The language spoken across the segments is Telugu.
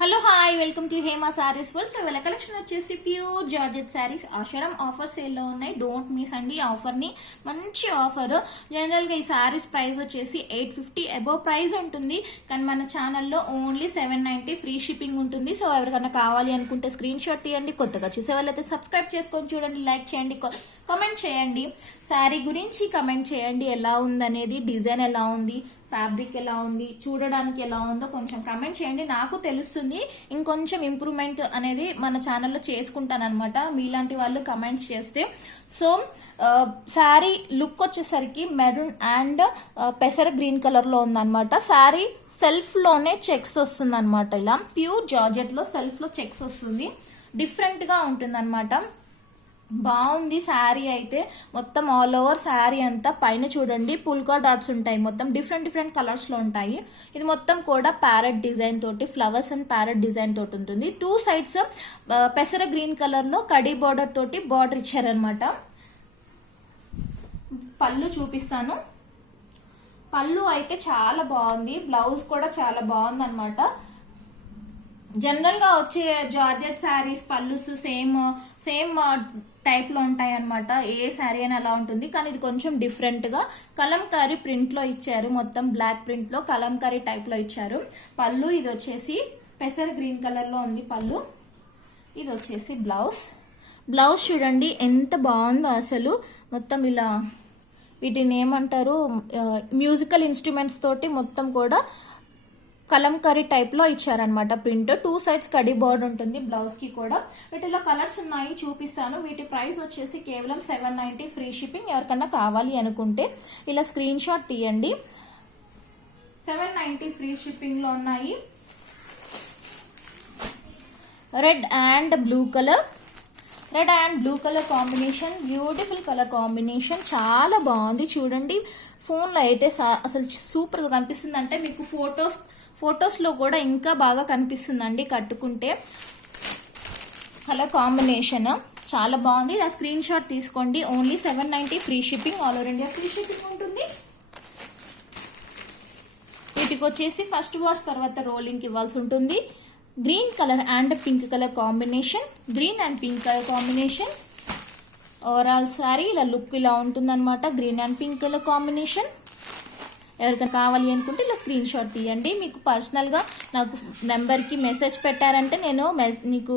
Hello hi welcome to Hema saris world. So వీళ్ళ కలెక్షన్ వచ్చేసి ప్యూర్ జార్జెట్ సారీస్ ఆషాఢం ఆఫర్ సేల్ లో ఉన్నాయి. డోంట్ మిస్ అండి ఆఫర్ ని. మంచి ఆఫర్. జనరల్ గా ఈ సారీస్ ప్రైస్ వచ్చేసి 850 అబోవ్ ప్రైస్ ఉంటుంది, కానీ మన ఛానల్లో ఓన్లీ 790 ఫ్రీ షిప్పింగ్ ఉంటుంది. సో ఎవరికైనా కావాలి అనుకుంటే స్క్రీన్ షాట్ తీయండి. కొత్తగా చూసే వాళ్ళైతే సబ్స్క్రైబ్ చేసుకొని చూడండి, లైక్ చేయండి, కమెంట్ చేయండి. శారీ గురించి కమెంట్ చేయండి, ఎలా ఉందనేది, డిజైన్ ఎలా ఉంది, ఫ్యాబ్రిక్ ఎలా ఉంది, చూడడానికి ఎలా ఉందో కొంచెం కమెంట్ చేయండి. నాకు తెలుస్తుంది ఇంకొంచెం ఇంప్రూవ్మెంట్ అనేది మన ఛానల్లో చేసుకుంటానన్నమాట మీలాంటి వాళ్ళు కమెంట్స్ చేస్తే. సో శారీ లుక్ వచ్చేసరికి మెరూన్ అండ్ పెసర గ్రీన్ కలర్ లో ఉందన్నమాట. శారీ సెల్ఫ్ లోనే చెక్స్ వస్తుంది అనమాట. ఇలా ప్యూర్ జార్జెట్ లో సెల్ఫ్ లో చెక్స్ వస్తుంది, డిఫరెంట్ గా ఉంటుంది అనమాట. బాగుంది శారీ అయితే. మొత్తం ఆల్ ఓవర్ శారీ అంతా పైన చూడండి పుల్కా డాట్స్ ఉంటాయి, మొత్తం డిఫరెంట్ కలర్స్ లో ఉంటాయి. ఇది మొత్తం కూడా ప్యారెట్ డిజైన్ తోటి, ఫ్లవర్స్ అండ్ ప్యారెట్ డిజైన్ తోటి ఉంటుంది. టూ సైడ్స్ పెసర గ్రీన్ కలర్ లో కడీ బార్డర్ తోటి బార్డర్ ఇచ్చారనమాట. పళ్ళు చూపిస్తాను. పళ్ళు అయితే చాలా బాగుంది, బ్లౌజ్ కూడా చాలా బాగుంది అనమాట. జనరల్ గా వచ్చే జార్జెట్ శారీస్ పళ్ళుస్ సేమ్ టైప్ లో ఉంటాయి అనమాట. ఏ శారీ అయినా అలా ఉంటుంది, కానీ ఇది కొంచెం డిఫరెంట్ గా కలంకారీ ప్రింట్ లో ఇచ్చారు. మొత్తం బ్లాక్ ప్రింట్ లో కలంకారీ టైప్ లో ఇచ్చారు. పళ్ళు ఇది వచ్చేసి పెసర్ గ్రీన్ కలర్ లో ఉంది పళ్ళు. ఇది వచ్చేసి బ్లౌజ్ చూడండి ఎంత బాగుందో అసలు. మొత్తం ఇలా వీటిని ఏమంటారు, మ్యూజికల్ ఇన్స్ట్రుమెంట్స్ తోటి మొత్తం కూడా కలంకారీ టైప్ లో ఇచ్చారనమాట ప్రింట్. టూ సైడ్స్ కడి బోర్డ్ ఉంటుంది బ్లౌజ్ కి కూడా. వీటిలో కలర్స్ ఉన్నాయి, చూపిస్తాను. వీటి ప్రైస్ వచ్చేసి కేవలం 790 ఫ్రీ షిప్పింగ్. ఎవరికన్నా కావాలి అనుకుంటే ఇలా స్క్రీన్ షాట్ తీయండి. 790 ఫ్రీ షిప్పింగ్ లో ఉన్నాయి. Red and blue colour combination, beautiful colour combination, చాలా బాగుంది. చూడండి ఫోన్ లో అయితే అసలు సూపర్ గా కనిపిస్తుంది. అంటే మీకు ఫొటోస్ లో కూడా ఇంకా బాగా కనిపిస్తుందండి కట్టుకుంటే. కలర్ కాంబినేషన్ చాలా బాగుంది. ఆ స్క్రీన్ షాట్ తీసుకోండి. Only 790 free shipping, all over India free shipping ఉంటుంది. వీటికి వచ్చేసి ఫస్ట్ వాష్ తర్వాత రోలింగ్ ఇవ్వాల్సి ఉంటుంది. Green colour and pink colour combination, green and pink colour combination. Overall sorry ఇలా లుక్ ఇలా ఉంటుంది అనమాట. Green and pink colour combination. ఎవరికైనా కావాలి అనుకుంటే ఇలా స్క్రీన్ షాట్ తీయండి. మీకు పర్సనల్ గా నాకు నెంబర్ కి మెసేజ్ పెట్టారంటే నేను మీకు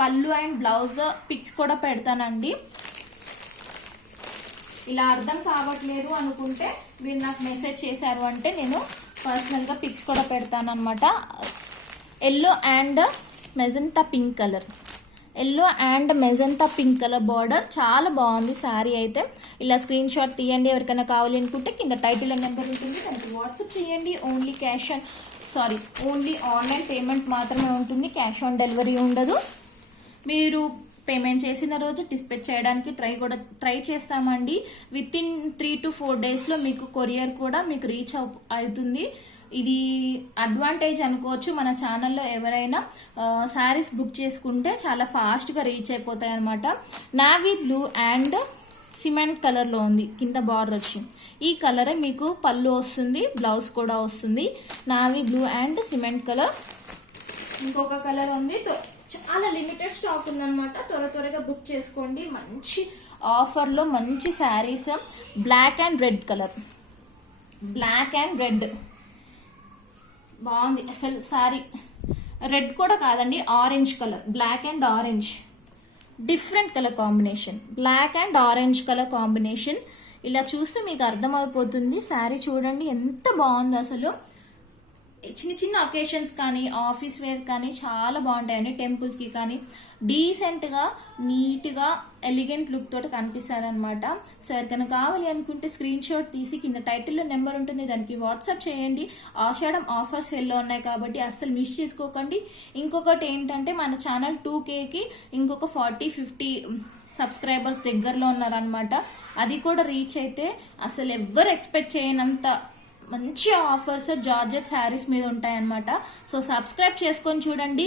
పళ్ళు అండ్ బ్లౌజ్ పిక్స్ కూడా పెడతానండి. ఇలా అర్థం కావట్లేదు అనుకుంటే మీరు నాకు మెసేజ్ చేశారు అంటే నేను పర్సనల్ గా పిక్స్ కూడా పెడతాను అనమాట. Yellow and magenta pink colour border, చాలా బాగుంది శారీ అయితే. ఇలా స్క్రీన్ షాట్ తీయండి. ఎవరికైనా కావాలి అనుకుంటే కింద టైటిల్ నెంబర్ ఉంటుంది, దానికి వాట్సాప్ చేయండి. ఓన్లీ ఆన్లైన్ పేమెంట్ మాత్రమే ఉంటుంది, క్యాష్ ఆన్ డెలివరీ ఉండదు. మీరు పేమెంట్ చేసిన రోజు డిస్పాచ్ చేయడానికి ట్రై చేస్తామండి. విత్ ఇన్ 3 to 4 days లో మీకు కొరియర్ కూడా మీకు రీచ్ అవుతుంది. ఇది అడ్వాంటేజ్ అనుకోవచ్చు. మన ఛానల్లో ఎవరైనా శారీస్ బుక్ చేసుకుంటే చాలా ఫాస్ట్ గా రీచ్ అయిపోతాయి అనమాట. Navy blue and cement colour లో ఉంది కింద బార్డర్ వచ్చి. ఈ కలరే మీకు పళ్ళు వస్తుంది, బ్లౌజ్ కూడా వస్తుంది. Navy blue and cement colour. ఇంకొక కలర్ ఉంది, చాలా లిమిటెడ్ స్టాక్ ఉందన్నమాట. త్వరగా బుక్ చేసుకోండి. మంచి ఆఫర్ లో మంచి శారీస్. బ్లాక్ అండ్ రెడ్ బాగుంది అసలు శారీ. రెడ్ కూడా కాదండి, orange colour, black and orange, different colour combination. Black and orange colour combination. ఇలా చూస్తే మీకు అర్థమైపోతుంది. శారీ చూడండి ఎంత బాగుంది అసలు. చిన్న ఒకేషన్స్ కానీ ఆఫీస్ వేర్ కానీ చాలా బాగుంటాయండి. టెంపుల్స్ కి కానీ డీసెంట్ గా నీట్ గా ఎలిగెంట్ లుక్ తోటి కనిపిస్తారనమాట. సో ఎవరికైనా కావాలి అనుకుంటే స్క్రీన్ షాట్ తీసి కింద టైటిల్లో నెంబర్ ఉంటుంది, దానికి వాట్సాప్ చేయండి. ఆషాఢం ఆఫర్స్ ఎల్లో ఉన్నాయి కాబట్టి అస్సలు మిస్ చేసుకోకండి. ఇంకొకటి ఏంటంటే మన ఛానల్ 2Kకి ఇంకొక 40-50 సబ్స్క్రైబర్స్ దగ్గరలో ఉన్నారనమాట. అది కూడా రీచ్ అయితే అసలు ఎవ్వరు ఎక్స్పెక్ట్ చేయనంత మంచి ఆఫర్స్ జార్జెట్ శారీస్ మీద ఉంటాయన్నమాట. సో సబ్స్క్రైబ్ చేసుకొని చూడండి.